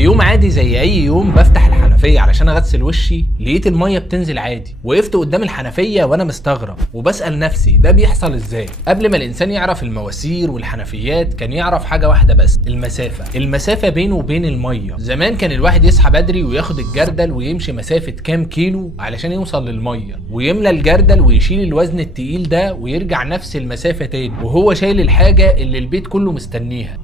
في يوم عادي زي اي يوم بفتح الحنفيه علشان اغسل وشي، لقيت الميه بتنزل عادي. وقفت قدام الحنفيه وانا مستغرب وبسال نفسي ده بيحصل ازاي. قبل ما الانسان يعرف المواسير والحنفيات كان يعرف حاجه واحده بس، المسافه بينه وبين الميه. زمان كان الواحد يصحى بدري وياخد الجردل ويمشي مسافه كام كيلو علشان يوصل للميه، ويملى الجردل ويشيل الوزن التقيل ده ويرجع نفس المسافه تاني وهو شايل الحاجه اللي البيت كله مستنيها،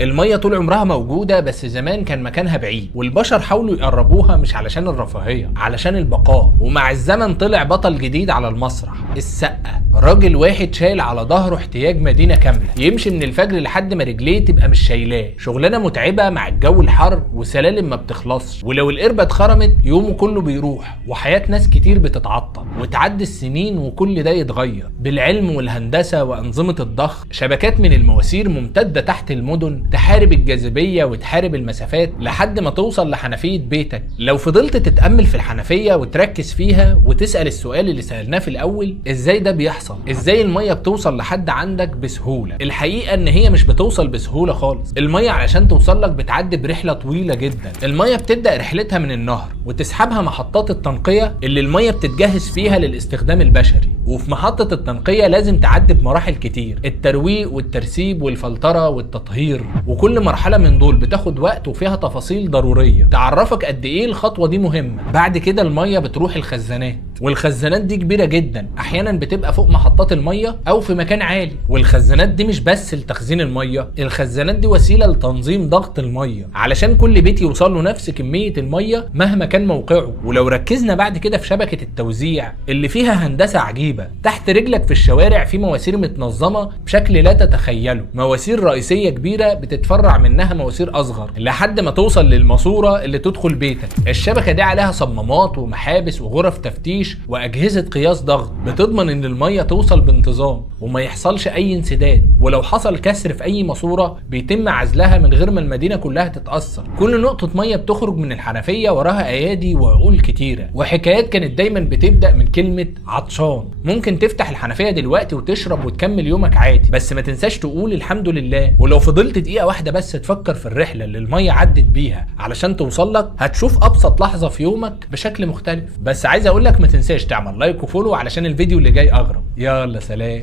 الميه طول عمرها موجوده، بس زمان كان مكانها بعيد والبشر حاولوا يقربوها مش علشان الرفاهيه، علشان البقاء. ومع الزمن طلع بطل جديد على المسرح، السقا. راجل واحد شايل على ظهره احتياج مدينه كامله، يمشي من الفجر لحد ما رجليه تبقى مش شايلاه. شغلانه متعبه مع الجو الحر وسلالم ما بتخلصش، ولو القربه اتخرمت يومه كله بيروح وحياه ناس كتير بتتعطل. وتعدي السنين وكل ده يتغير بالعلم والهندسه وانظمه الضخ. شبكات من المواسير ممتده تحت المدن تحارب الجاذبيه وتحارب المسافات لحد ما توصل لحنفيه بيتك. لو فضلت تتامل في الحنفيه وتركز فيها وتسال السؤال اللي سالناه في الاول، ازاي ده بيحصل؟ ازاي الميه بتوصل لحد عندك بسهوله؟ الحقيقه ان هي مش بتوصل بسهوله خالص. الميه علشان توصل لك بتعدي برحله طويله جدا. الميه بتبدا رحلتها من النهر وتسحبها محطات التنقيه اللي الميه بتتجهز فيها للاستخدام البشري، وفي محطه التنقيه لازم تعدي بمراحل كتير، الترويق والترسيب والفلتره والتطهير، وكل مرحله من دول بتاخد وقت وفيها تفاصيل ضروريه تعرفك قد ايه الخطوه دي مهمه. بعد كده الميه بتروح الخزانات، والخزانات دي كبيره جدا، احيانا بتبقى فوق محطات الميه او في مكان عالي. والخزانات دي مش بس لتخزين الميه، الخزانات دي وسيله لتنظيم ضغط الميه علشان كل بيت يوصل له نفس كميه الميه مهما كان موقعه. ولو ركزنا بعد كده في شبكه التوزيع اللي فيها هندسه عجيبه، تحت رجلك في الشوارع في مواسير متنظمه بشكل لا تتخيله، مواسير رئيسيه كبيره بتتفرع منها مواسير اصغر لحد ما توصل للماسوره اللي تدخل بيتك. الشبكه دي عليها صمامات ومحابس وغرف تفتيش واجهزه قياس ضغط بتضمن ان الميه توصل بانتظام وما يحصلش اي انسداد، ولو حصل كسر في اي ماسوره بيتم عزلها من غير ما المدينه كلها تتاثر. كل نقطه ميه بتخرج من الحنفيه وراها ايادي وعقول كتيره، وحكايات كانت دايما بتبدا من كلمه عطشان. ممكن تفتح الحنفيه دلوقتي وتشرب وتكمل يومك عادي، بس ما تنساش تقول الحمد لله. ولو فضلت دقيقه واحده بس تفكر في الرحله اللي الميه عدت بيها علشان توصل لك، هتشوف ابسط لحظه في يومك بشكل مختلف. بس عايز اقول لك ما تنساش تعمل لايك وفولو علشان الفيديو اللي جاي اغرب. يلا سلام.